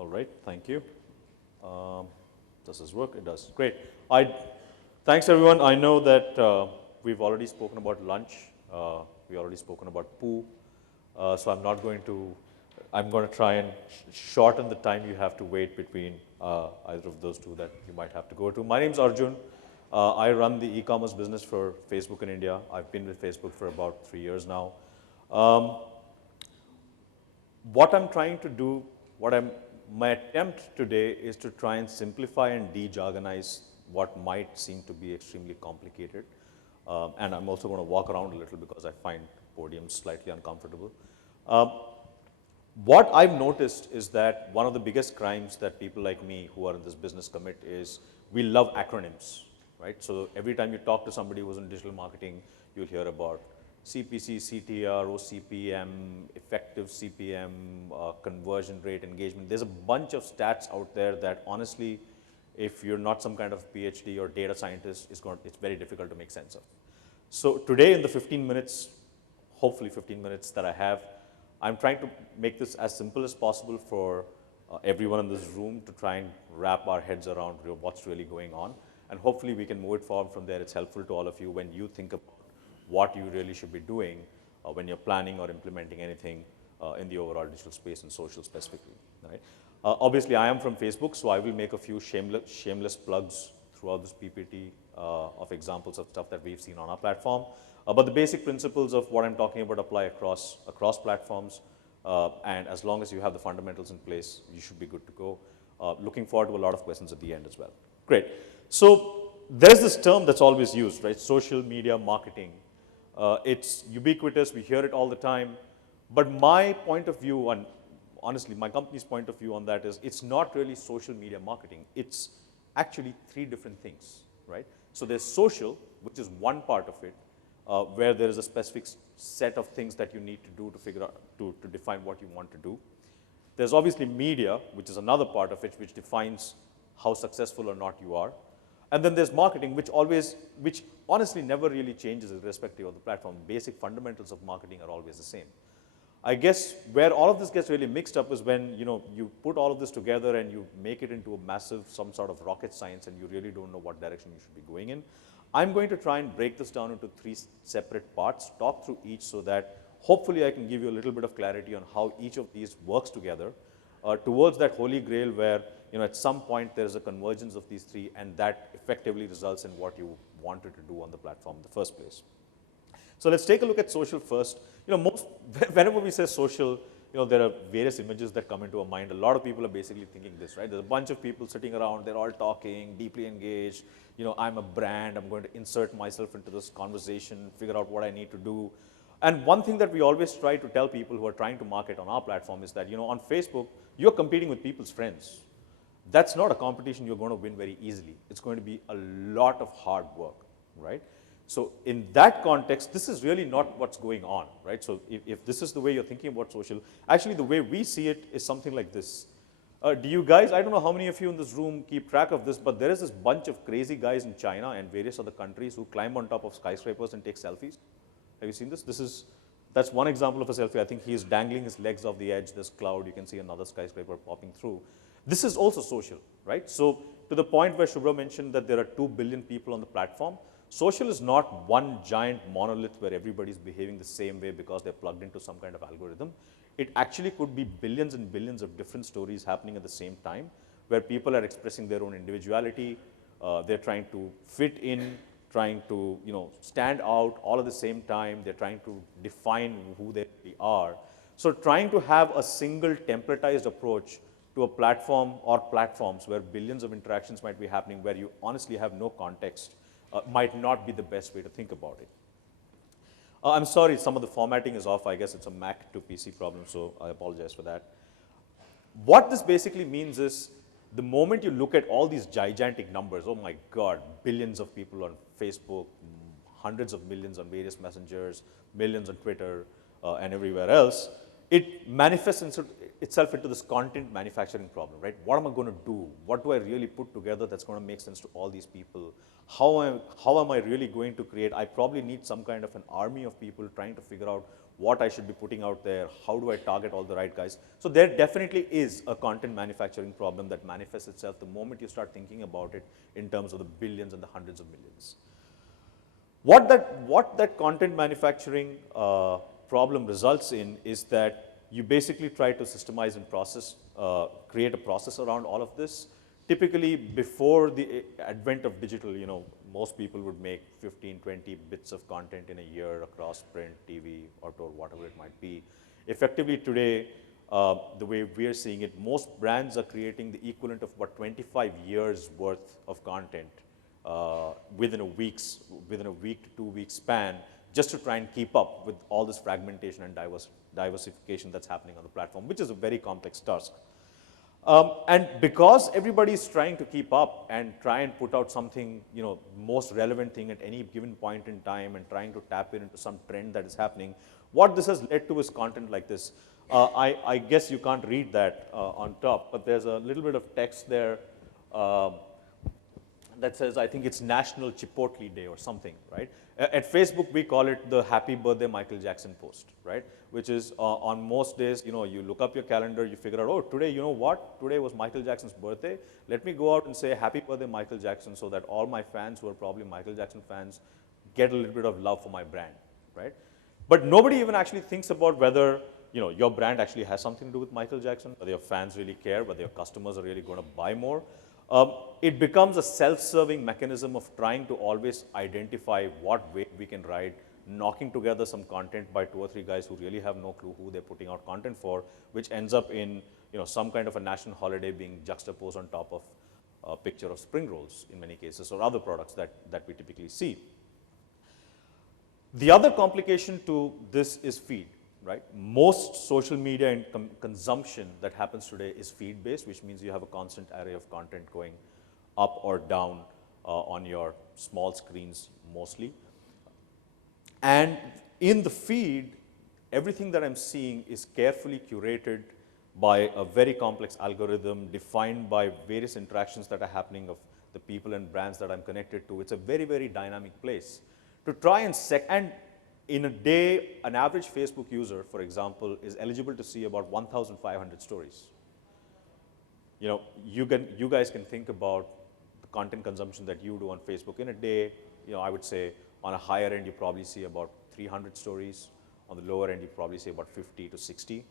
All right, thank you. Does this work? It does. Great. Thanks, everyone. I know that we've already spoken about lunch. We've already spoken about poo. So I'm not going to, I'm going to try and shorten the time you have to wait between either of those two that you might have to go to. My name's Arjun. I run the e-commerce business for Facebook in India. I've been with Facebook for about 3 years now. What I'm trying to do, my attempt today is to try and simplify and de-jargonize what might seem to be extremely complicated. And I'm also going to walk around a little because I find podiums slightly uncomfortable. What I've noticed is that one of the biggest crimes that people like me who are in this business commit is we love acronyms, right? So every time you talk to somebody who's in digital marketing, you'll hear about CPC, CTR, OCPM, effective CPM, conversion rate, engagement. There's a bunch of stats out there that honestly, if you're not some kind of PhD or data scientist, it's very difficult to make sense of. So today in the 15 minutes, hopefully 15 minutes that I have, I'm trying to make this as simple as possible for everyone in this room to try and wrap our heads around what's really going on. And hopefully we can move it forward from there. It's helpful to all of you when you think about what you really should be doing when you're planning or implementing anything in the overall digital space and social specifically, right? Obviously, I am from Facebook, so I will make a few shameless plugs throughout this PPT of examples of stuff that we've seen on our platform. But the basic principles of what I'm talking about apply across platforms. And as long as you have the fundamentals in place, you should be good to go. Looking forward to a lot of questions at the end as well. Great. So there's this term that's always used, right? Social media marketing. It's ubiquitous. We hear it all the time. But my point of view, and honestly, my company's point of view on that is it's not really social media marketing. It's actually 3 different things, right? So there's social, which is one part of it, where there is a specific set of things that you need to do to figure out, to define what you want to do. There's obviously media, which is another part of it, which defines how successful or not you are. And then there's marketing, which honestly never really changes irrespective of the platform. Basic fundamentals of marketing are always the same. I guess where all of this gets really mixed up is when you put all of this together and you make it into a massive, some sort of rocket science, and you really don't know what direction you should be going in. I'm going to try and break this down into 3 separate parts, talk through each so that hopefully I can give you a little bit of clarity on how each of these works together towards that holy grail where at some point there is a convergence of these 3 and that effectively results in what you wanted to do on the platform in the first place. So let's take a look at social first. Whenever we say social, there are various images that come into our mind. A lot of people are basically thinking this, right? There's a bunch of people sitting around, they're all talking, deeply engaged. I'm a brand, I'm going to insert myself into this conversation, figure out what I need to do. And one thing that we always try to tell people who are trying to market on our platform is that, on Facebook, you're competing with people's friends. That's not a competition you're going to win very easily. It's going to be a lot of hard work, right? So in that context, this is really not what's going on, right? So if this is the way you're thinking about social, actually the way we see it is something like this. Do you guys, I don't know how many of you in this room keep track of this, but there is this bunch of crazy guys in China and various other countries who climb on top of skyscrapers and take selfies. Have you seen this? That's one example of a selfie. I think he is dangling his legs off the edge, this cloud, you can see another skyscraper popping through. This is also social, right? So to the point where Shubhra mentioned that there are 2 billion people on the platform, social is not one giant monolith where everybody's behaving the same way because they're plugged into some kind of algorithm. It actually could be billions and billions of different stories happening at the same time where people are expressing their own individuality, they're trying to fit in, trying to stand out all at the same time, they're trying to define who they are. So trying to have a single templatized approach to a platform or platforms where billions of interactions might be happening where you honestly have no context might not be the best way to think about it. I'm sorry, some of the formatting is off. I guess it's a Mac to PC problem, so I apologize for that. What this basically means is the moment you look at all these gigantic numbers, oh my God, billions of people on Facebook, hundreds of millions on various messengers, millions on Twitter, and everywhere else, it manifests itself into this content manufacturing problem, right? What am I going to do? What do I really put together that's going to make sense to all these people? How am I really going to create? I probably need some kind of an army of people trying to figure out what I should be putting out there. How do I target all the right guys? So there definitely is a content manufacturing problem that manifests itself the moment you start thinking about it in terms of the billions and the hundreds of millions. What that content manufacturing problem results in is that you basically try to systemize and process, create a process around all of this. Typically, before the advent of digital, most people would make 15, 20 bits of content in a year across print, TV, outdoor, whatever it might be. Effectively today, the way we're seeing it, most brands are creating the equivalent of what 25 years worth of content within a week to 2 week span, just to try and keep up with all this fragmentation and diversification that's happening on the platform, which is a very complex task. And because everybody is trying to keep up and try and put out something, most relevant thing at any given point in time and trying to tap into some trend that is happening, what this has led to is content like this. I guess you can't read that on top, but there's a little bit of text there that says, I think it's National Chipotle Day or something, right? At Facebook, we call it the Happy Birthday Michael Jackson post, right? Which is on most days, you look up your calendar, you figure out, oh, today, you know what? Today was Michael Jackson's birthday. Let me go out and say Happy Birthday Michael Jackson so that all my fans who are probably Michael Jackson fans get a little bit of love for my brand, right? But nobody even actually thinks about whether your brand actually has something to do with Michael Jackson, whether your fans really care, whether your customers are really going to buy more. It becomes a self-serving mechanism of trying to always identify what way we can ride, knocking together some content by 2 or 3 guys who really have no clue who they're putting out content for, which ends up in some kind of a national holiday being juxtaposed on top of a picture of spring rolls in many cases, or other products that we typically see. The other complication to this is feed, right? Most social media and consumption that happens today is feed-based, which means you have a constant array of content going up or down on your small screens mostly. And in the feed, everything that I'm seeing is carefully curated by a very complex algorithm defined by various interactions that are happening of the people and brands that I'm connected to. It's a very, very dynamic place to try and in a day, an average Facebook user, for example, is eligible to see about 1,500 stories. You guys can think about the content consumption that you do on Facebook in a day. I would say on a higher end, you probably see about 300 stories. On the lower end, you probably see about 50 to 60.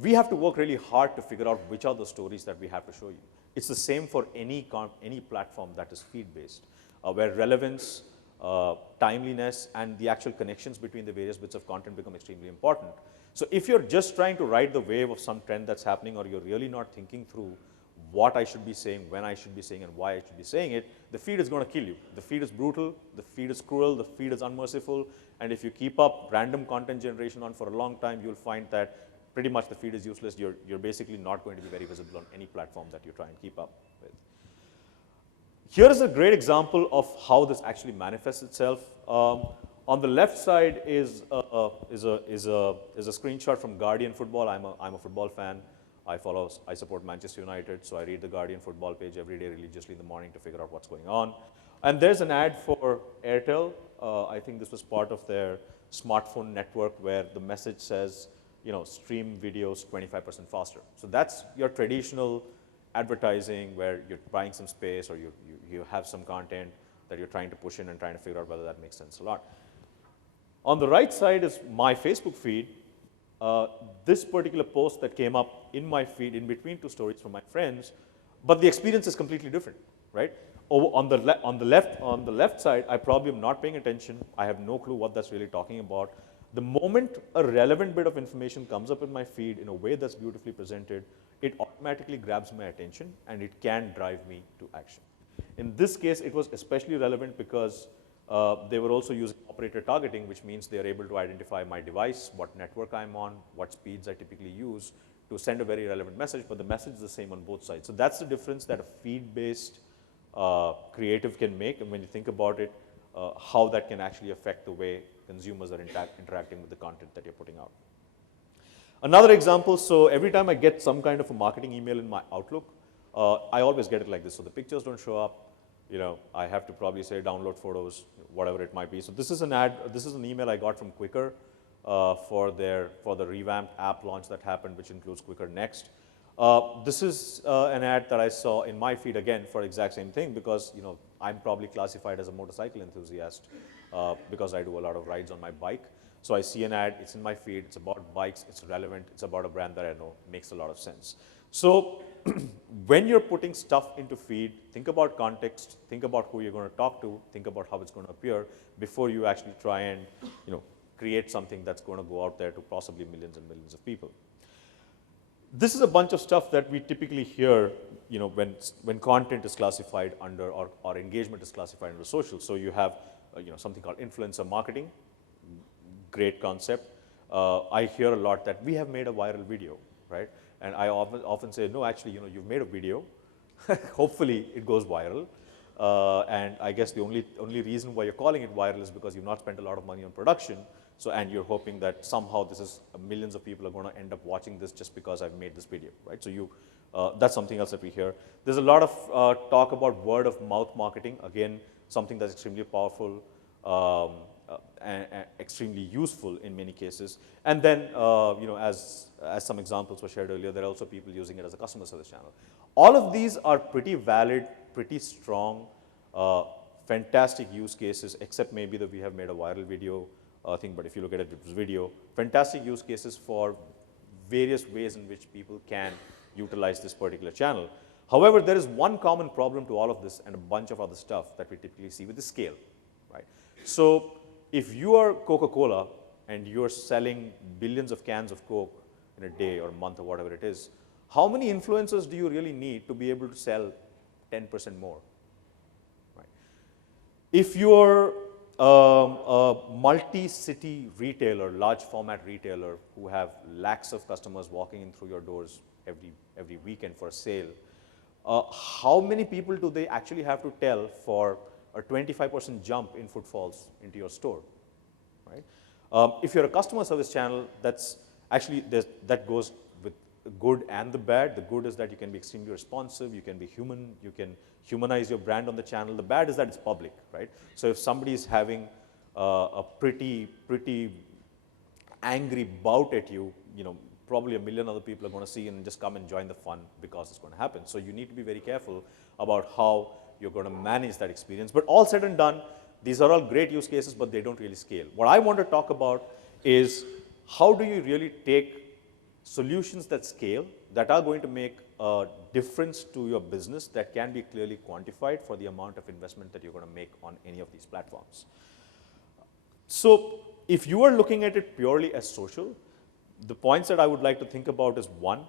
We have to work really hard to figure out which are the stories that we have to show you. It's the same for any platform that is feed-based, where relevance, timeliness, and the actual connections between the various bits of content become extremely important. So if you're just trying to ride the wave of some trend that's happening, or you're really not thinking through what I should be saying, when I should be saying, and why I should be saying it, the feed is going to kill you. The feed is brutal, the feed is cruel, the feed is unmerciful, and if you keep up random content generation on for a long time, you'll find that pretty much the feed is useless. You're basically not going to be very visible on any platform that you try and keep up with. Here is a great example of how this actually manifests itself. On the left side is a screenshot from Guardian Football. I'm a football fan. I support Manchester United, so I read the Guardian Football page every day religiously in the morning to figure out what's going on. And there's an ad for Airtel. I think this was part of their smartphone network where the message says, stream videos 25% faster. So that's your traditional advertising where you're buying some space, or you have some content that you're trying to push in and trying to figure out whether that makes sense or not. On the right side is my Facebook feed. This particular post that came up in my feed in between 2 stories from my friends, but the experience is completely different, right? On the left side, I probably am not paying attention. I have no clue what that's really talking about. The moment a relevant bit of information comes up in my feed in a way that's beautifully presented, it automatically grabs my attention and it can drive me to action. In this case, it was especially relevant because they were also using operator targeting, which means they are able to identify my device, what network I'm on, what speeds I typically use to send a very relevant message, but the message is the same on both sides. So that's the difference that a feed-based creative can make, and when you think about it, how that can actually affect the way consumers are interacting with the content that you're putting out. Another example, so every time I get some kind of a marketing email in my Outlook, I always get it like this. So the pictures don't show up, I have to probably say download photos, whatever it might be. So this is an email I got from Quicker for the revamped app launch that happened, which includes Quicker Next. This is an ad that I saw in my feed again for exact same thing because I'm probably classified as a motorcycle enthusiast because I do a lot of rides on my bike. So I see an ad, it's in my feed, it's about bikes, it's relevant, it's about a brand that I know, makes a lot of sense. So when you're putting stuff into feed, think about context, think about who you're going to talk to, think about how it's going to appear before you actually try and create something that's going to go out there to possibly millions and millions of people. This is a bunch of stuff that we typically hear when content is classified under or engagement is classified under social. So you have something called influencer marketing. Great concept. I hear a lot that we have made a viral video, right? And I often say, no, actually, you've made a video. Hopefully, it goes viral. And I guess the only reason why you're calling it viral is because you've not spent a lot of money on production. So, and you're hoping that somehow millions of people are going to end up watching this just because I've made this video, right? So that's something else that we hear. There's a lot of talk about word of mouth marketing. Again, something that's extremely powerful. And extremely useful in many cases. And then, as some examples were shared earlier, there are also people using it as a customer service channel. All of these are pretty valid, pretty strong, fantastic use cases, except maybe that we have made a viral video thing, but if you look at it, it was video. Fantastic use cases for various ways in which people can utilize this particular channel. However, there is one common problem to all of this and a bunch of other stuff that we typically see with the scale, right? So if you are Coca-Cola and you're selling billions of cans of Coke in a day or a month or whatever it is, how many influencers do you really need to be able to sell 10% more? Right? If you're a multi-city retailer, large format retailer who have lakhs of customers walking in through your doors every weekend for a sale, how many people do they actually have to tell for a 25% jump in footfalls into your store, right? If you're a customer service channel, that's actually, that goes with the good and the bad. The good is that you can be extremely responsive, you can be human, you can humanize your brand on the channel. The bad is that it's public, right? So if somebody is having a pretty angry bout at you, probably a million other people are going to see and just come and join the fun because it's going to happen. So you need to be very careful about how you're going to manage that experience. But all said and done, these are all great use cases, but they don't really scale. What I want to talk about is how do you really take solutions that scale, that are going to make a difference to your business, that can be clearly quantified for the amount of investment that you're going to make on any of these platforms. So if you are looking at it purely as social, the points that I would like to think about is, one,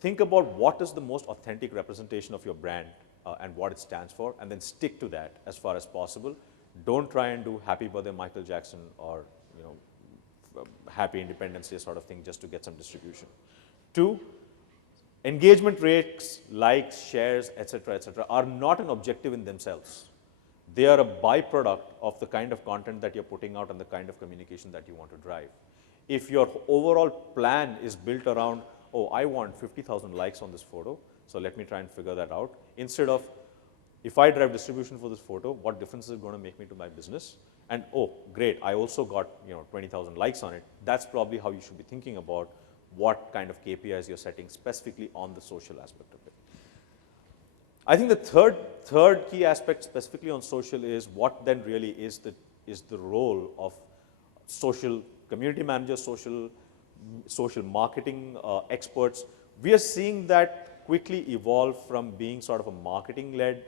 think about what is the most authentic representation of your brand and what it stands for, and then stick to that as far as possible. Don't try and do Happy Birthday Michael Jackson or Happy Independence Day sort of thing just to get some distribution. Two, engagement rates, likes, shares, etc., are not an objective in themselves. They are a byproduct of the kind of content that you're putting out and the kind of communication that you want to drive. If your overall plan is built around, oh, I want 50,000 likes on this photo, so let me try and figure that out, instead of, if I drive distribution for this photo, what difference is it going to make me to my business? And oh, great, I also got 20,000 likes on it. That's probably how you should be thinking about what kind of KPIs you're setting specifically on the social aspect of it. I think the third key aspect specifically on social is what then really is the role of social community managers, social marketing experts. We are seeing that quickly evolve from being sort of a marketing-led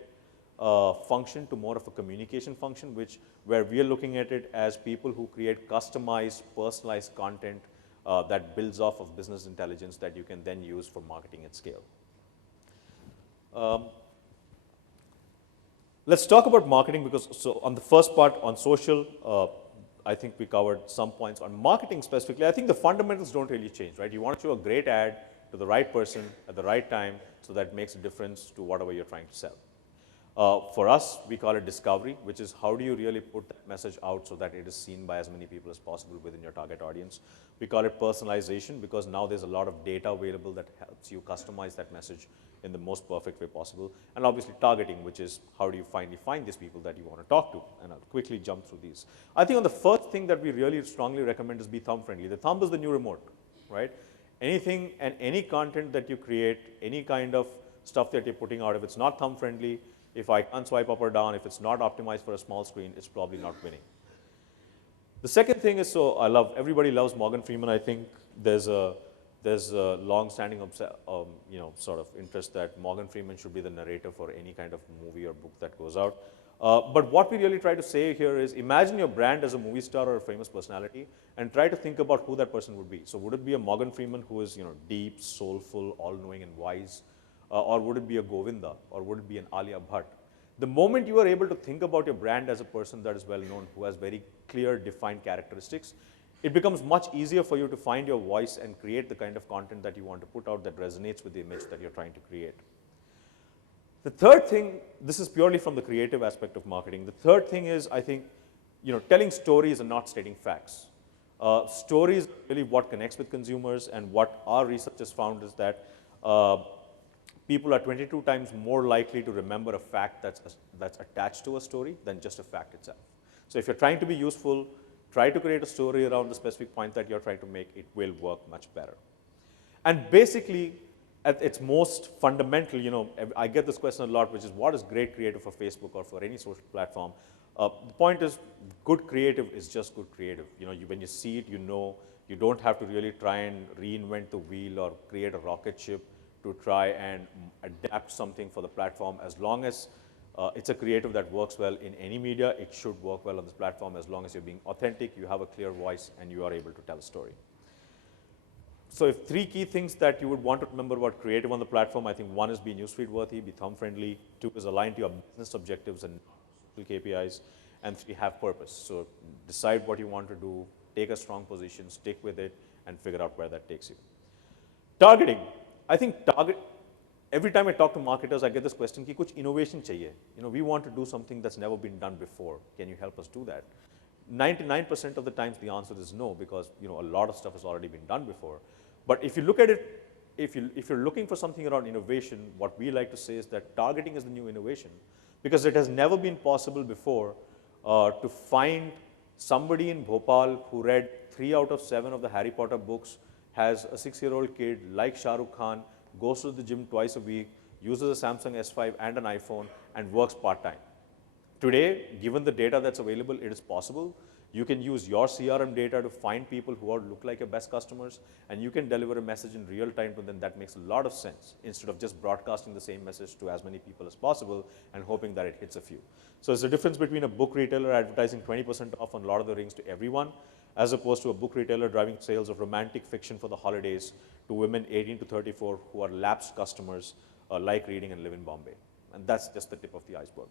function to more of a communication function, where we are looking at it as people who create customized, personalized content that builds off of business intelligence that you can then use for marketing at scale. Let's talk about marketing, because so on the first part on social, I think we covered some points. On marketing specifically, I think the fundamentals don't really change, right? You want to show a great ad to the right person at the right time, so that makes a difference to whatever you're trying to sell. For us, we call it discovery, which is how do you really put that message out so that it is seen by as many people as possible within your target audience. We call it personalization because now there's a lot of data available that helps you customize that message in the most perfect way possible. And obviously targeting, which is how do you finally find these people that you want to talk to. And I'll quickly jump through these. I think on the first thing that we really strongly recommend is be thumb friendly. The thumb is the new remote, right? Anything and any content that you create, any kind of stuff that you're putting out, if it's not thumb friendly, if I can't swipe up or down, if it's not optimized for a small screen, it's probably not winning. The second thing is, so everybody loves Morgan Freeman. I think there's a long-standing sort of interest that Morgan Freeman should be the narrator for any kind of movie or book that goes out. But what we really try to say here is imagine your brand as a movie star or a famous personality and try to think about who that person would be. So would it be a Morgan Freeman who is deep, soulful, all-knowing and wise? Or would it be a Govinda, or would it be an Alia Bhatt? The moment you are able to think about your brand as a person that is well known, who has very clear, defined characteristics, it becomes much easier for you to find your voice and create the kind of content that you want to put out that resonates with the image that you're trying to create. The third thing, this is purely from the creative aspect of marketing. The third thing is, I think, telling stories and not stating facts. Stories are really what connects with consumers, and what our research has found is that people are 22 times more likely to remember a fact that's attached to a story than just a fact itself. So if you're trying to be useful, try to create a story around the specific point that you're trying to make. It will work much better. And basically, at its most fundamental, I get this question a lot, which is what is great creative for Facebook or for any social platform? The point is, good creative is just good creative. When you see it, you don't have to really try and reinvent the wheel or create a rocket ship to try and adapt something for the platform. As long as it's a creative that works well in any media, it should work well on this platform as long as you're being authentic, you have a clear voice, and you are able to tell a story. So if three key things that you would want to remember about creative on the platform, I think one is be newsfeed worthy, be thumb friendly, two is aligned to your business objectives and KPIs, and three, have purpose. So decide what you want to do, take a strong position, stick with it, and figure out where that takes you. Targeting. I think every time I talk to marketers, I get this question, ki kuch innovation chahiye. We want to do something that's never been done before. Can you help us do that? 99% of the times the answer is no, because a lot of stuff has already been done before. But if you look at it, if you're looking for something around innovation, what we like to say is that targeting is the new innovation, because it has never been possible before to find somebody in Bhopal who read 3 out of 7 of the Harry Potter books, has a 6-year-old kid like Shah Rukh Khan, goes to the gym twice a week, uses a Samsung S5 and an iPhone, and works part-time. Today, given the data that's available, it is possible. You can use your CRM data to find people who look like your best customers, and you can deliver a message in real time to them that makes a lot of sense, instead of just broadcasting the same message to as many people as possible and hoping that it hits a few. So it's the difference between a book retailer advertising 20% off on Lord of the Rings to everyone, as opposed to a book retailer driving sales of romantic fiction for the holidays to women 18 to 34 who are lapsed customers, like reading and live in Bombay. And that's just the tip of the iceberg.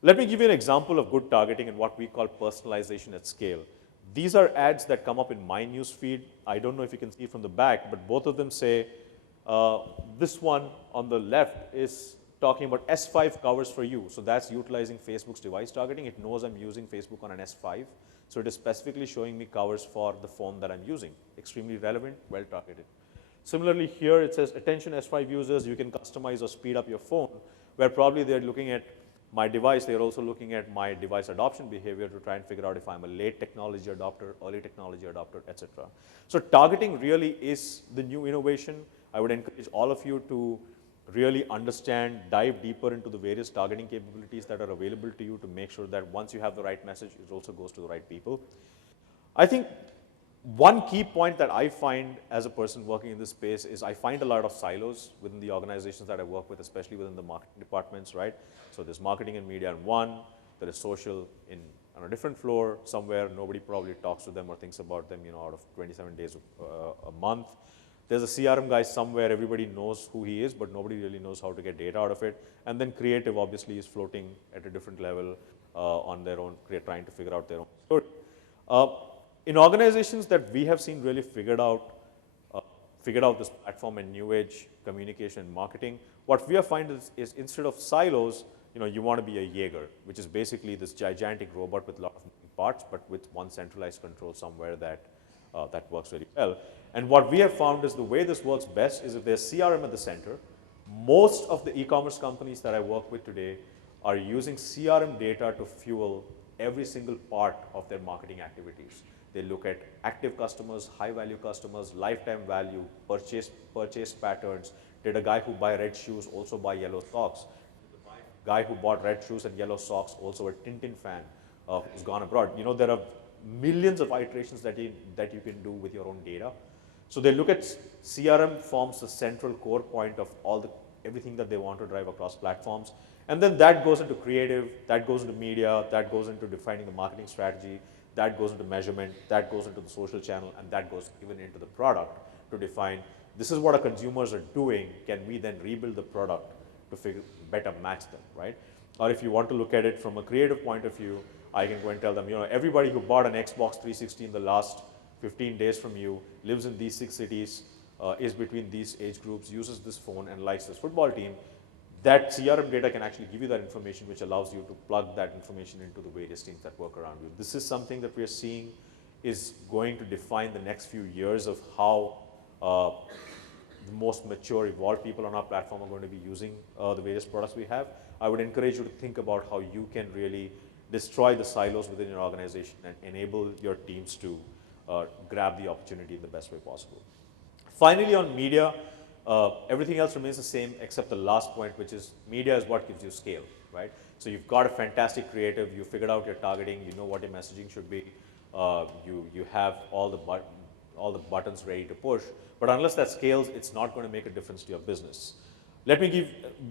Let me give you an example of good targeting and what we call personalization at scale. These are ads that come up in my news feed. I don't know if you can see from the back, but both of them say, this one on the left is talking about S5 covers for you. So that's utilizing Facebook's device targeting. It knows I'm using Facebook on an S5. So it is specifically showing me covers for the phone that I'm using. Extremely relevant, well targeted. Similarly, here it says, attention S5 users, you can customize or speed up your phone, where probably they're looking at my device, they're also looking at my device adoption behavior to try and figure out if I'm a late technology adopter, early technology adopter, etc. So targeting really is the new innovation. I would encourage all of you to really understand, dive deeper into the various targeting capabilities that are available to you to make sure that once you have the right message, it also goes to the right people. I think one key point that I find as a person working in this space is I find a lot of silos within the organizations that I work with, especially within the marketing departments, right? So there's marketing and media in one, there is social on a different floor somewhere, nobody probably talks to them or thinks about them, out of 27 days a month. There's a CRM guy somewhere, everybody knows who he is, but nobody really knows how to get data out of it. And then creative obviously is floating at a different level on their own, trying to figure out their own story. In organizations that we have seen really figured out this platform and new age communication and marketing, what we have found is instead of silos, you want to be a Jaeger, which is basically this gigantic robot with a lot of moving parts, but with one centralized control somewhere that works really well. And what we have found is the way this works best is if there's CRM at the center. Most of the e-commerce companies that I work with today are using CRM data to fuel every single part of their marketing activities. They look at active customers, high value customers, lifetime value, purchase patterns. Did a guy who buy red shoes also buy yellow socks? Guy who bought red shoes and yellow socks also a Tintin fan who's gone abroad? There are millions of iterations that you can do with your own data. So they look at CRM forms the central core point of everything that they want to drive across platforms. And then that goes into creative, that goes into media, that goes into defining the marketing strategy, that goes into measurement, that goes into the social channel, and that goes even into the product to define this is what our consumers are doing. Can we then rebuild the product to better match them, right? Or if you want to look at it from a creative point of view, I can go and tell them, everybody who bought an Xbox 360 in the last 15 days from you lives in these 6 cities, is between these age groups, uses this phone and likes this football team. That CRM data can actually give you that information, which allows you to plug that information into the various teams that work around you. This is something that we are seeing is going to define the next few years of how the most mature, evolved people on our platform are going to be using the various products we have. I would encourage you to think about how you can really destroy the silos within your organization and enable your teams to grab the opportunity in the best way possible. Finally, on media, everything else remains the same except the last point, which is media is what gives you scale, right? So you've got a fantastic creative, you figured out your targeting, you know what your messaging should be, you have all the buttons ready to push, but unless that scales, it's not going to make a difference to your business.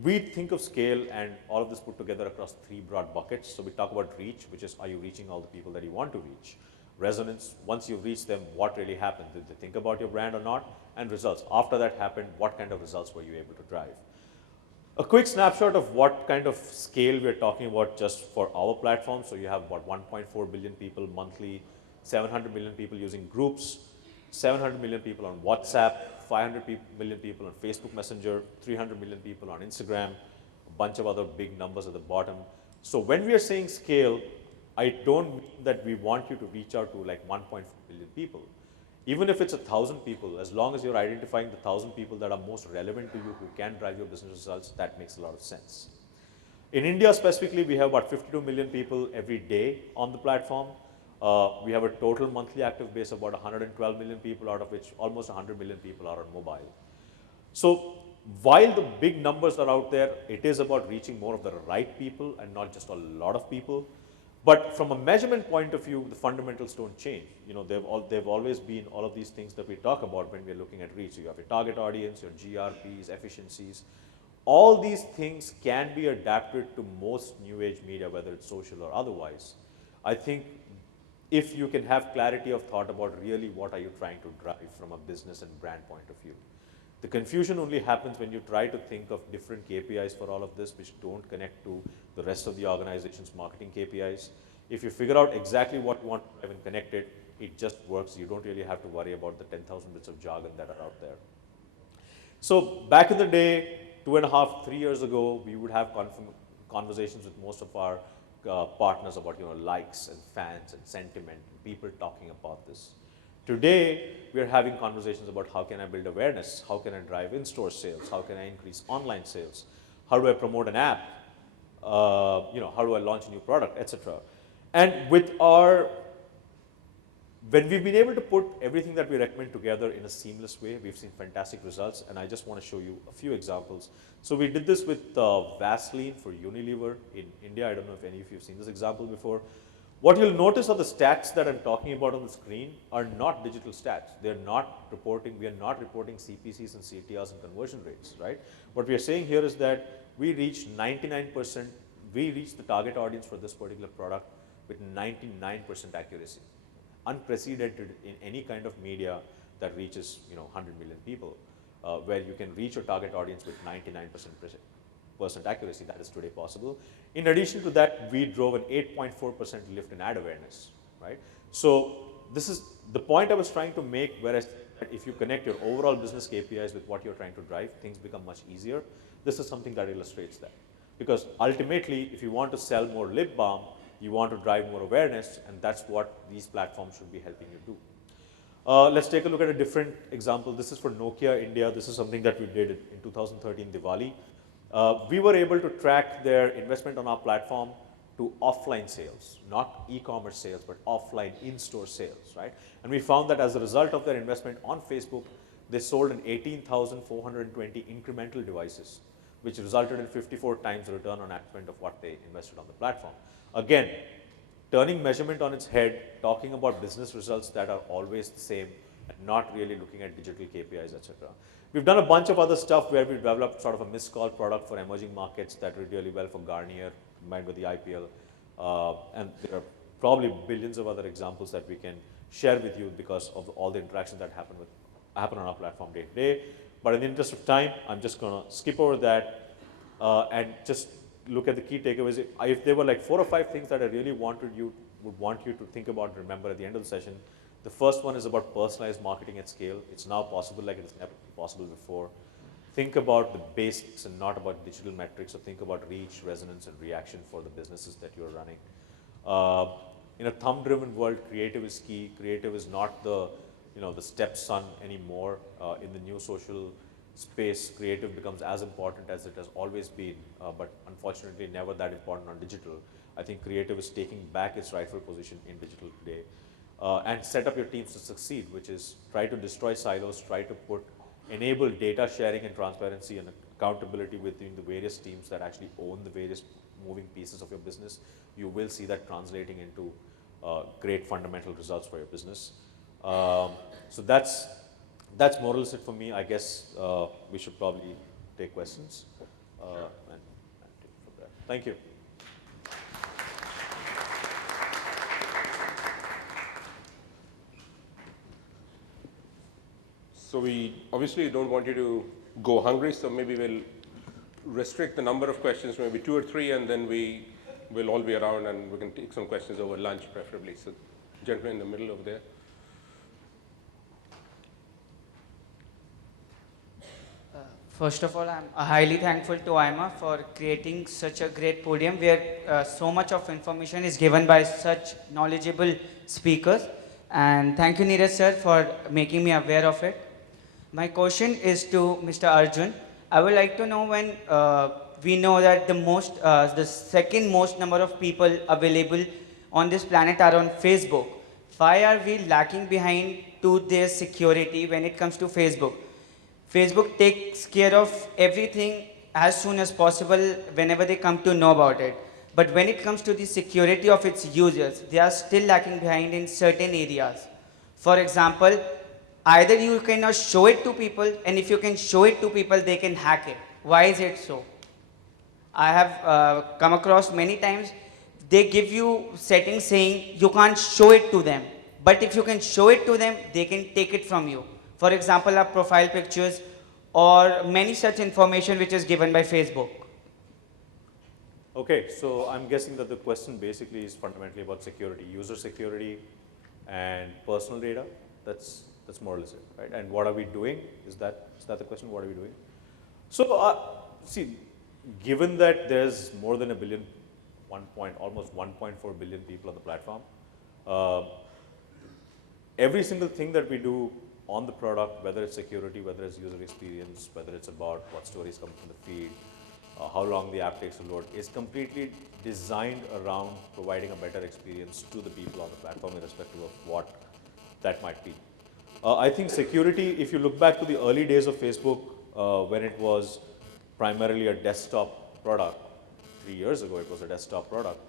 We think of scale and all of this put together across 3 broad buckets. So we talk about reach, which is, are you reaching all the people that you want to reach? Resonance, once you've reached them, what really happened? Did they think about your brand or not? And results, after that happened, what kind of results were you able to drive? A quick snapshot of what kind of scale we're talking about just for our platform. So you have about 1.4 billion people monthly, 700 million people using groups, 700 million people on WhatsApp, 500 million people on Facebook Messenger, 300 million people on Instagram, a bunch of other big numbers at the bottom. So when we are saying scale, I don't mean that we want you to reach out to like 1.4 billion people. Even if it's 1,000 people, as long as you're identifying the 1,000 people that are most relevant to you who can drive your business results, that makes a lot of sense. In India specifically, we have about 52 million people every day on the platform. We have a total monthly active base of about 112 million people, out of which almost 100 million people are on mobile. So while the big numbers are out there, it is about reaching more of the right people and not just a lot of people. But from a measurement point of view, the fundamentals don't change. They've always been all of these things that we talk about when we're looking at reach. So you have your target audience, your GRPs, efficiencies. All these things can be adapted to most new age media, whether it's social or otherwise. I think if you can have clarity of thought about really what are you trying to drive from a business and brand point of view. The confusion only happens when you try to think of different KPIs for all of this, which don't connect to the rest of the organization's marketing KPIs. If you figure out exactly what you want to drive and connect it, it just works. You don't really have to worry about the 10,000 bits of jargon that are out there. So back in the day, 2.5, 3 years ago, we would have conversations with most of our partners about likes and fans and sentiment, and people talking about this. Today, we are having conversations about how can I build awareness, how can I drive in-store sales, how can I increase online sales, how do I promote an app, how do I launch a new product, etc. And when we've been able to put everything that we recommend together in a seamless way, we've seen fantastic results, and I just want to show you a few examples. So we did this with Vaseline for Unilever in India. I don't know if any of you have seen this example before. What you'll notice are the stats that I'm talking about on the screen are not digital stats. We are not reporting CPCs and CTRs and conversion rates, right? What we are saying here is that we reached 99%, we reached the target audience for this particular product with 99% accuracy. Unprecedented in any kind of media that reaches 100 million people, where you can reach your target audience with 99% accuracy. That is today possible. In addition to that, we drove an 8.4% lift in ad awareness, right? So this is the point I was trying to make, whereas if you connect your overall business KPIs with what you're trying to drive, things become much easier. This is something that illustrates that. Because ultimately, if you want to sell more lip balm, you want to drive more awareness, and that's what these platforms should be helping you do. Let's take a look at a different example. This is for Nokia India. This is something that we did in 2013 Diwali. We were able to track their investment on our platform to offline sales, not e-commerce sales, but offline in-store sales, right? And we found that as a result of their investment on Facebook, they sold an 18,420 incremental devices, which resulted in 54 times the return on ad spend of what they invested on the platform. Again, turning measurement on its head, talking about business results that are always the same, and not really looking at digital KPIs, etc. We've done a bunch of other stuff where we've developed sort of a missed call product for emerging markets that did really well for Garnier, combined with the IPL. And there are probably billions of other examples that we can share with you because of all the interactions that happen on our platform day to day. But in the interest of time, I'm just going to skip over that and just look at the key takeaways. If there were like 4 or 5 things that I really would want you to think about and remember at the end of the session, the first one is about personalized marketing at scale. It's now possible like it was never possible before. Think about the basics and not about digital metrics. So think about reach, resonance, and reaction for the businesses that you're running. In a thumb-driven world, creative is key. Creative is not the stepson anymore. In the new social space, creative becomes as important as it has always been, but unfortunately never that important on digital. I think creative is taking back its rightful position in digital today. And set up your teams to succeed, which is try to destroy silos, try to enable data sharing and transparency and accountability within the various teams that actually own the various moving pieces of your business. You will see that translating into great fundamental results for your business. So that's more or less it for me. I guess we should probably take questions and take it from there. Thank you. So we obviously don't want you to go hungry, so maybe we'll restrict the number of questions, maybe 2 or 3, and then we will all be around and we can take some questions over lunch preferably. So gentleman in the middle over there. First of all, I'm highly thankful to AIMA for creating such a great podium where so much of information is given by such knowledgeable speakers. And thank you, Neeraj sir, for making me aware of it. My question is to Mr. Arjun. I would like to know when we know that the second most number of people available on this planet are on Facebook. Why are we lacking behind to their security when it comes to Facebook? Facebook takes care of everything as soon as possible whenever they come to know about it. But when it comes to the security of its users, they are still lacking behind in certain areas. For example, either you cannot show it to people, and if you can show it to people, they can hack it. Why is it so? I have come across many times, they give you settings saying you can't show it to them. But if you can show it to them, they can take it from you. For example, our profile pictures or many such information which is given by Facebook. Okay, so I'm guessing that the question basically is fundamentally about security, user security and personal data. That's more or less it, right? And what are we doing? Is that the question? What are we doing? So see, given that there's more than a billion, almost 1.4 billion people on the platform, every single thing that we do on the product, whether it's security, whether it's user experience, whether it's about what stories come from the feed, how long the app takes to load, is completely designed around providing a better experience to the people on the platform, irrespective of what that might be. I think security, if you look back to the early days of Facebook, when it was primarily a desktop product, 3 years ago it was a desktop product.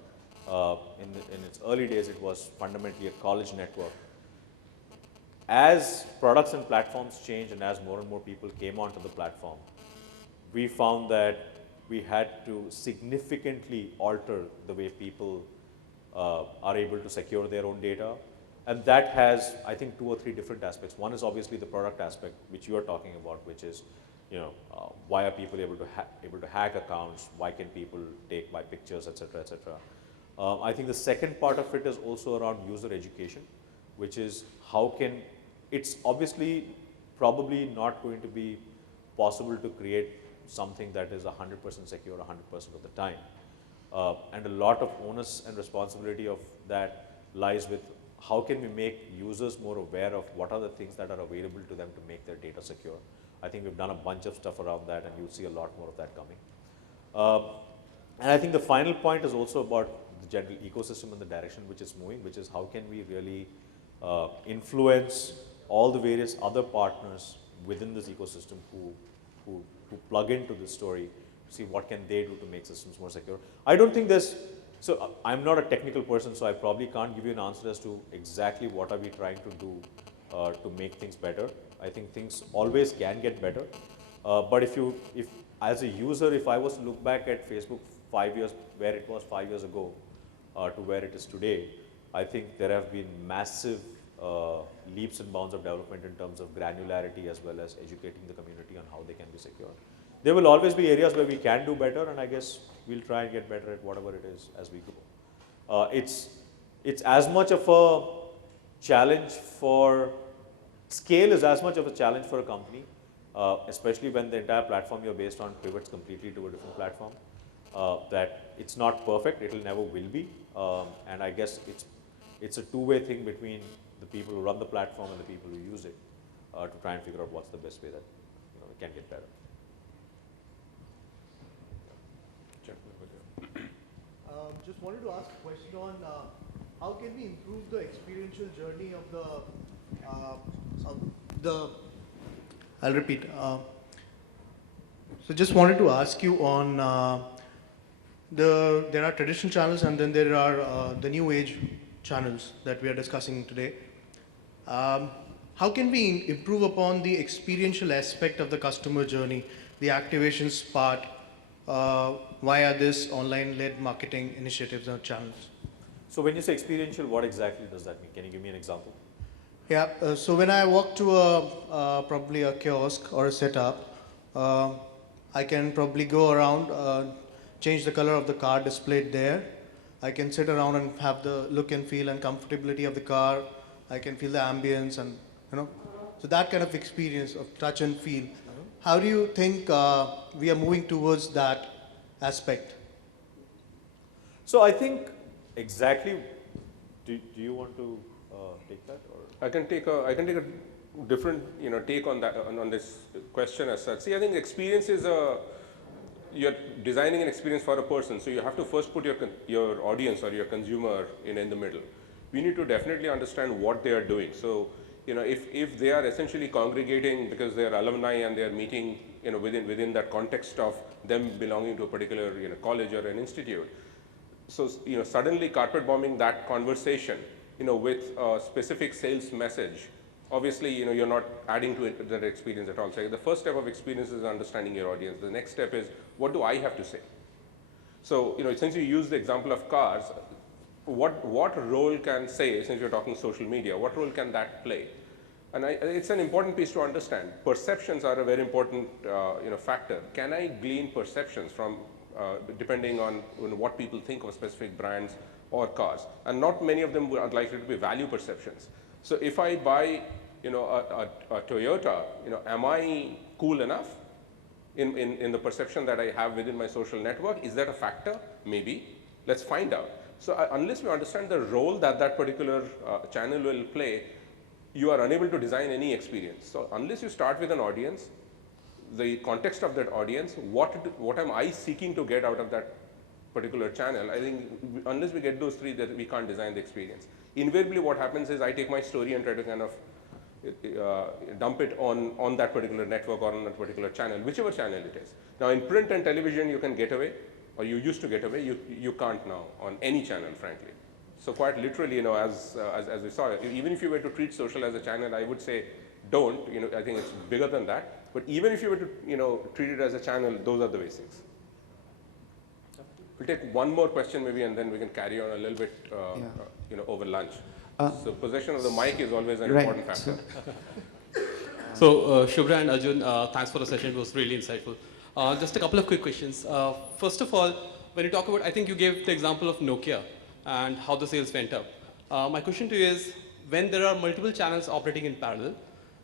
In its early days, it was fundamentally a college network. As products and platforms changed and as more and more people came onto the platform, we found that we had to significantly alter the way people are able to secure their own data. And that has, I think, 2 or 3 different aspects. One is obviously the product aspect, which you are talking about, which is, why are people able to hack accounts? Why can people take my pictures, etc., etc. I think the second part of it is also around user education, which is it's obviously probably not going to be possible to create something that is 100% secure 100% of the time. And a lot of onus and responsibility of that lies with how can we make users more aware of what are the things that are available to them to make their data secure. I think we've done a bunch of stuff around that, and you'll see a lot more of that coming. And I think the final point is also about the general ecosystem and the direction which is moving, which is how can we really influence all the various other partners within this ecosystem who plug into this story to see what can they do to make systems more secure. I don't think there's, so I'm not a technical person, so I probably can't give you an answer as to exactly what are we trying to do to make things better. I think things always can get better. But if as a user, if I was to look back at Facebook 5 years, where it was 5 years ago to where it is today, I think there have been massive leaps and bounds of development in terms of granularity as well as educating the community on how they can be secure. There will always be areas where we can do better, and I guess we'll try and get better at whatever it is as we go. It's as much of a challenge for, scale is as much of a challenge for a company, especially when the entire platform you're based on pivots completely to a different platform, that it's not perfect, it'll never will be, and I guess it's a two-way thing between the people who run the platform and the people who use it to try and figure out what's the best way that it can get better. Just wanted to ask a question on how can we improve the experiential journey of the I'll repeat. So just wanted to ask you on there are traditional channels and then there are the new age channels that we are discussing today. How can we improve upon the experiential aspect of the customer journey, the activations part, via this online-led marketing initiatives or channels? So when you say experiential, what exactly does that mean? Can you give me an example? Yeah, so when I walk to probably a kiosk or a setup, I can probably go around, change the color of the car displayed there. I can sit around and have the look and feel and comfortability of the car. I can feel the ambience and, so that kind of experience of touch and feel. How do you think we are moving towards that aspect? So I think exactly, do you want to take that? Or? I can take a different take on that on this question as such. See, I think experience is you're designing an experience for a person, so you have to first put your audience or your consumer in the middle. We need to definitely understand what they are doing. So if they are essentially congregating because they are alumni and they are meeting within that context of them belonging to a particular college or an institute, so suddenly carpet bombing that conversation with a specific sales message, obviously you're not adding to that experience at all. So the first step of experience is understanding your audience. The next step is, what do I have to say? So since you use the example of cars, what role can, say, since you're talking social media, what role can that play? And it's an important piece to understand. Perceptions are a very important factor. Can I glean perceptions from depending on what people think of specific brands or cars? And not many of them are likely to be value perceptions. So if I buy a Toyota, am I cool enough in the perception that I have within my social network? Is that a factor? Maybe. Let's find out. So unless we understand the role that particular channel will play, you are unable to design any experience. So unless you start with an audience, the context of that audience, what am I seeking to get out of that particular channel, I think unless we get those three, that we can't design the experience. Invariably what happens is I take my story and try to kind of dump it on that particular network or on that particular channel, whichever channel it is. Now in print and television you can get away, or you used to get away, you can't now on any channel, frankly. So quite literally, as we saw, even if you were to treat social as a channel, I would say don't, I think it's bigger than that. But even if you were to, treat it as a channel, those are the basics. We'll take one more question maybe, and then we can carry on a little bit, over lunch. So possession of the mic is always an important factor. So Shubhra and Arjun, thanks for the session. It was really insightful. Just a couple of quick questions. First of all, when you talk about, I think you gave the example of Nokia and how the sales went up. My question to you is, when there are multiple channels operating in parallel,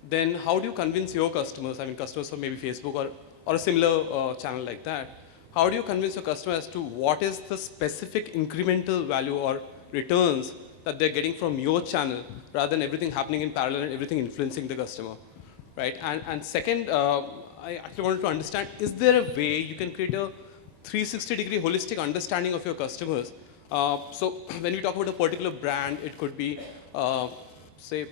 then how do you convince your customers, I mean customers from maybe Facebook or a similar channel like that, how do you convince your customer as to what is the specific incremental value or returns that they're getting from your channel rather than everything happening in parallel and everything influencing the customer, right? And second, I actually wanted to understand, is there a way you can create a 360-degree holistic understanding of your customers? So when we talk about a particular brand, it could be, say,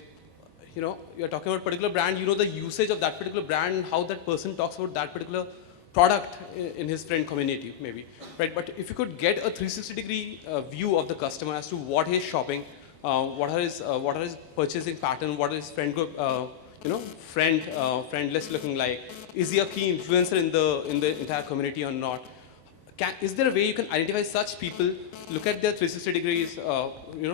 you're talking about a particular brand, the usage of that particular brand and how that person talks about that particular product in his friend community, maybe, right? But if you could get a 360-degree view of the customer as to what he's shopping, what are his purchasing pattern, what is his friend group, friend list looking like? Is he a key influencer in the entire community or not? Is there a way you can identify such people, look at their 360 degrees,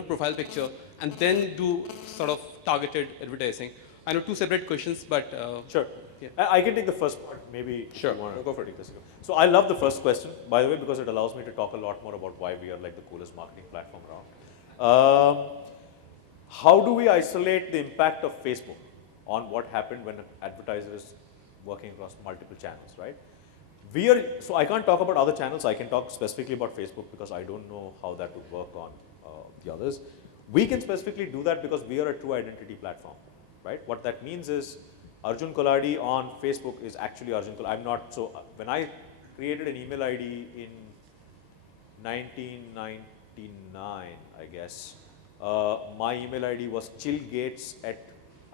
profile picture, and then do sort of targeted advertising? I know two separate questions, but sure. Yeah. I can take the first part. Maybe Sure. you want to Go for it. take this. So I love the first question, by the way, because it allows me to talk a lot more about why we are like the coolest marketing platform around. How do we isolate the impact of Facebook on what happened when an advertiser is working across multiple channels, right? So I can't talk about other channels. I can talk specifically about Facebook because I don't know how that would work on the others. We can specifically do that because we are a true identity platform, right? What that means is Arjun Koladi on Facebook is actually Arjun Koladi. I'm not, so when I created an email ID in 1999, I guess, my email ID was chillgates at,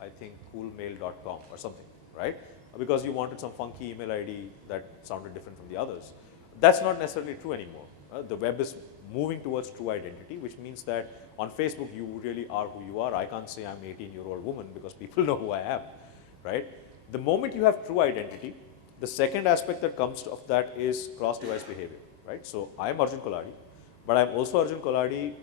I think, coolmail.com or something, right? Because you wanted some funky email ID that sounded different from the others. That's not necessarily true anymore. The web is moving towards true identity, which means that on Facebook, you really are who you are. I can't say I'm an 18-year-old woman because people know who I am, right? The moment you have true identity, the second aspect that comes of that is cross-device behavior, right? So I'm Arjun Koladi, but I'm also Arjun Koladi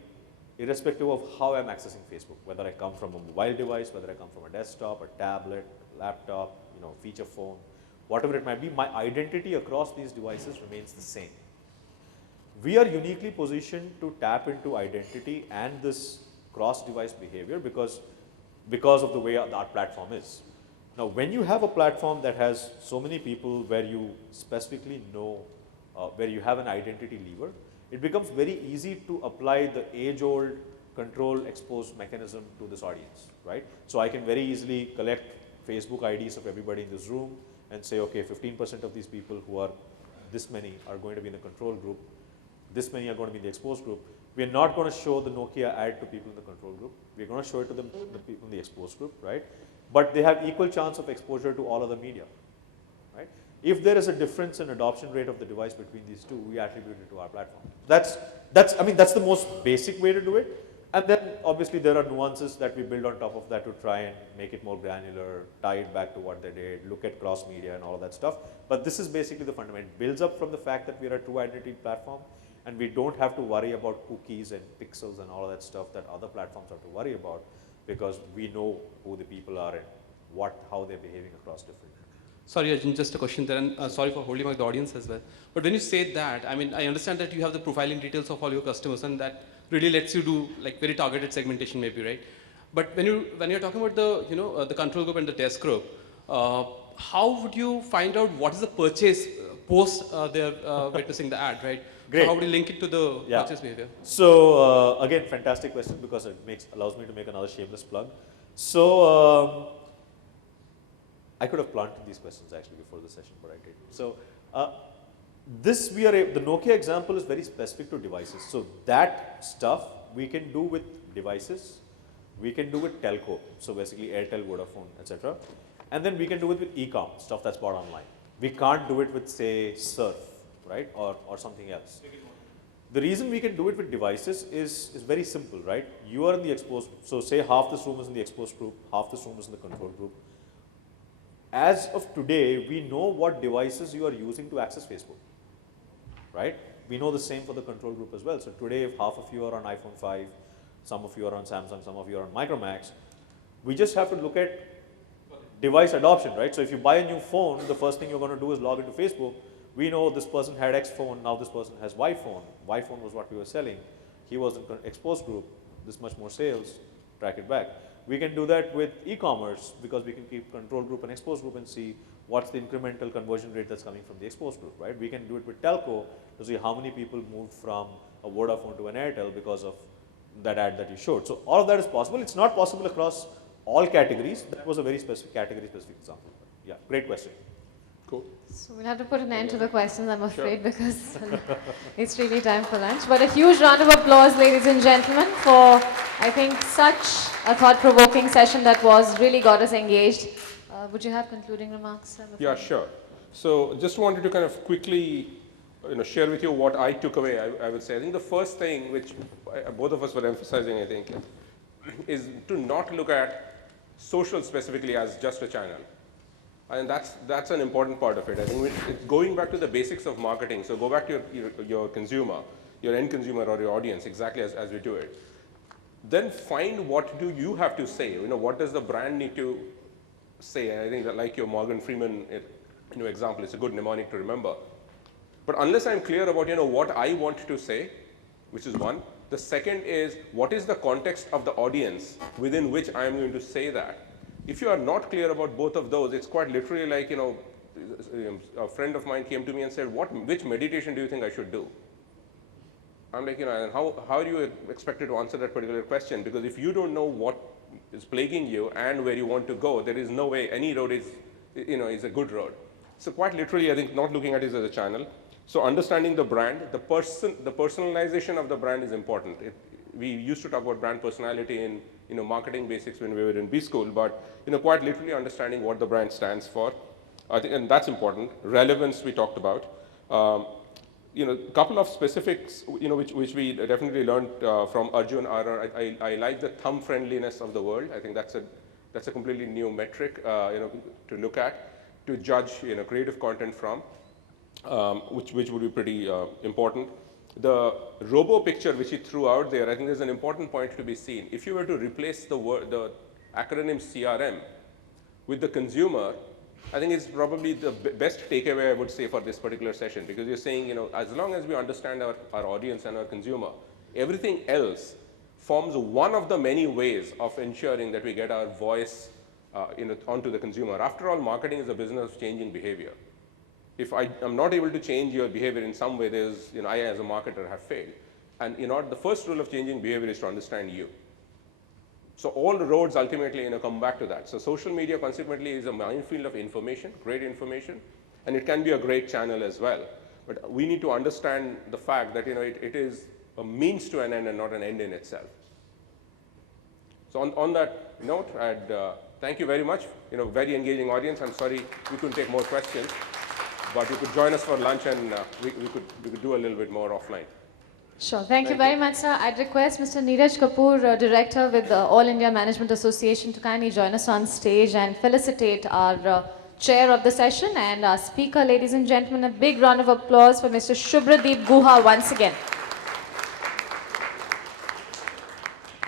irrespective of how I'm accessing Facebook, whether I come from a mobile device, whether I come from a desktop, a tablet, laptop, feature phone, whatever it might be, my identity across these devices remains the same. We are uniquely positioned to tap into identity and this cross-device behavior because of the way our platform is. Now, when you have a platform that has so many people where you specifically know, where you have an identity lever, it becomes very easy to apply the age-old control expose mechanism to this audience, right? So I can very easily collect Facebook IDs of everybody in this room and say, okay, 15% of these people who are this many are going to be in the control group, this many are going to be in the exposed group. We are not going to show the Nokia ad to people in the control group. We are going to show it to them, the people in the exposed group, right? But they have equal chance of exposure to all other media, right? If there is a difference in adoption rate of the device between these two, we attribute it to our platform. That's the most basic way to do it. And then obviously there are nuances that we build on top of that to try and make it more granular, tie it back to what they did, look at cross media and all of that stuff. But this is basically the fundamental. It builds up from the fact that we are a true identity platform and we don't have to worry about cookies and pixels and all of that stuff that other platforms have to worry about because we know who the people are and how they're behaving across different. Sorry, Arjun, just a question there, and sorry for holding back the audience as well. But when you say that, I mean, I understand that you have the profiling details of all your customers, and that really lets you do like very targeted segmentation, maybe, right? But when you're talking about the the control group and the test group, how would you find out what is the purchase post they're witnessing the ad, right? Great. So how would you link it to the purchase behavior? So again, fantastic question because it allows me to make another shameless plug. So I could have planted these questions actually before the session, but I didn't. So the Nokia example is very specific to devices. So that stuff we can do with devices, we can do with telco. So basically Airtel, Vodafone, etc. And then we can do it with e-com, stuff that's bought online. We can't do it with say surf, right? Or something else. The reason we can do it with devices is very simple, right? You are in the exposed, so say half this room is in the exposed group, half this room is in the control group. As of today, we know what devices you are using to access Facebook, right? We know the same for the control group as well. So today, if half of you are on iPhone 5, some of you are on Samsung, some of you are on Micromax, we just have to look at device adoption, right? So if you buy a new phone, the first thing you're going to do is log into Facebook. We know this person had X phone, now this person has Y phone. Y phone was what we were selling. He was in exposed group, this much more sales, track it back. We can do that with e-commerce because we can keep control group and expose group and see what's the incremental conversion rate that's coming from the expose group, right? We can do it with telco to see how many people moved from a Vodafone to an Airtel because of that ad that you showed. So all of that is possible. It's not possible across all categories. That was a very specific category specific example. Yeah, great question. Cool. So we'll have to put an end to the questions, I'm afraid, because it's really time for lunch. But a huge round of applause, ladies and gentlemen, for, I think, such a thought-provoking session that was really got us engaged. Would you have concluding remarks? Yeah, sure. So just wanted to kind of quickly share with you what I took away, I would say. I think the first thing which both of us were emphasizing, I think, is to not look at social specifically as just a channel. And that's an important part of it. I think it's going back to the basics of marketing. So go back to your consumer, your end consumer or your audience, exactly as we do it. Then find what do you have to say. What does the brand need to say? And I think that, like your Morgan Freeman example, it's a good mnemonic to remember. But unless I'm clear about what I want to say, which is one. The second is what is the context of the audience within which I am going to say that. If you are not clear about both of those, it's quite literally like, a friend of mine came to me and said, which meditation do you think I should do? I'm like, how are you expected to answer that particular question? Because if you don't know what is plaguing you and where you want to go, there is no way any road is a good road. So quite literally, I think not looking at it as a channel. So understanding the brand, the personalization of the brand is important. We used to talk about brand personality in marketing basics when we were in B school, but quite literally understanding what the brand stands for, I think, and that's important. Relevance we talked about. A couple of specifics, which we definitely learned from Arjun are, I like the thumb friendliness of the world. I think that's a completely new metric, to look at, to judge, creative content from, which would be pretty important. The robo picture which he threw out there, I think there's an important point to be seen. If you were to replace the acronym CRM with the consumer, I think it's probably the best takeaway I would say for this particular session, because you're saying, as long as we understand our audience and our consumer, everything else forms one of the many ways of ensuring that we get our voice onto the consumer. After all, marketing is a business of changing behavior. If I am not able to change your behavior in some way, I as a marketer have failed. And the first rule of changing behavior is to understand you. So all the roads ultimately come back to that. So social media consequently is a minefield of information, great information, and it can be a great channel as well. But we need to understand the fact that it is a means to an end and not an end in itself. So on that note, I'd thank you very much. Very engaging audience. I'm sorry we couldn't take more questions. But you could join us for lunch and we could do a little bit more offline. Sure. Thank you very much, sir. I'd request Mr. Neeraj Kapoor, Director with the All India Management Association, to kindly join us on stage and felicitate our chair of the session and our speaker. Ladies and gentlemen, a big round of applause for Mr. Shubhradeep Guha once again.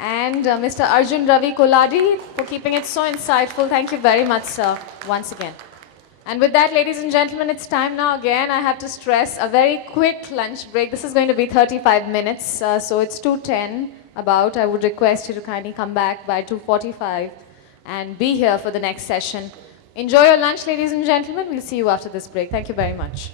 And Mr. Arjun Ravi Koladi for keeping it so insightful. Thank you very much, sir, once again. And with that, ladies and gentlemen, it's time now again. I have to stress a very quick lunch break. This is going to be 35 minutes, so it's 2:10 about. I would request you to kindly come back by 2:45 and be here for the next session. Enjoy your lunch, ladies and gentlemen. We'll see you after this break. Thank you very much.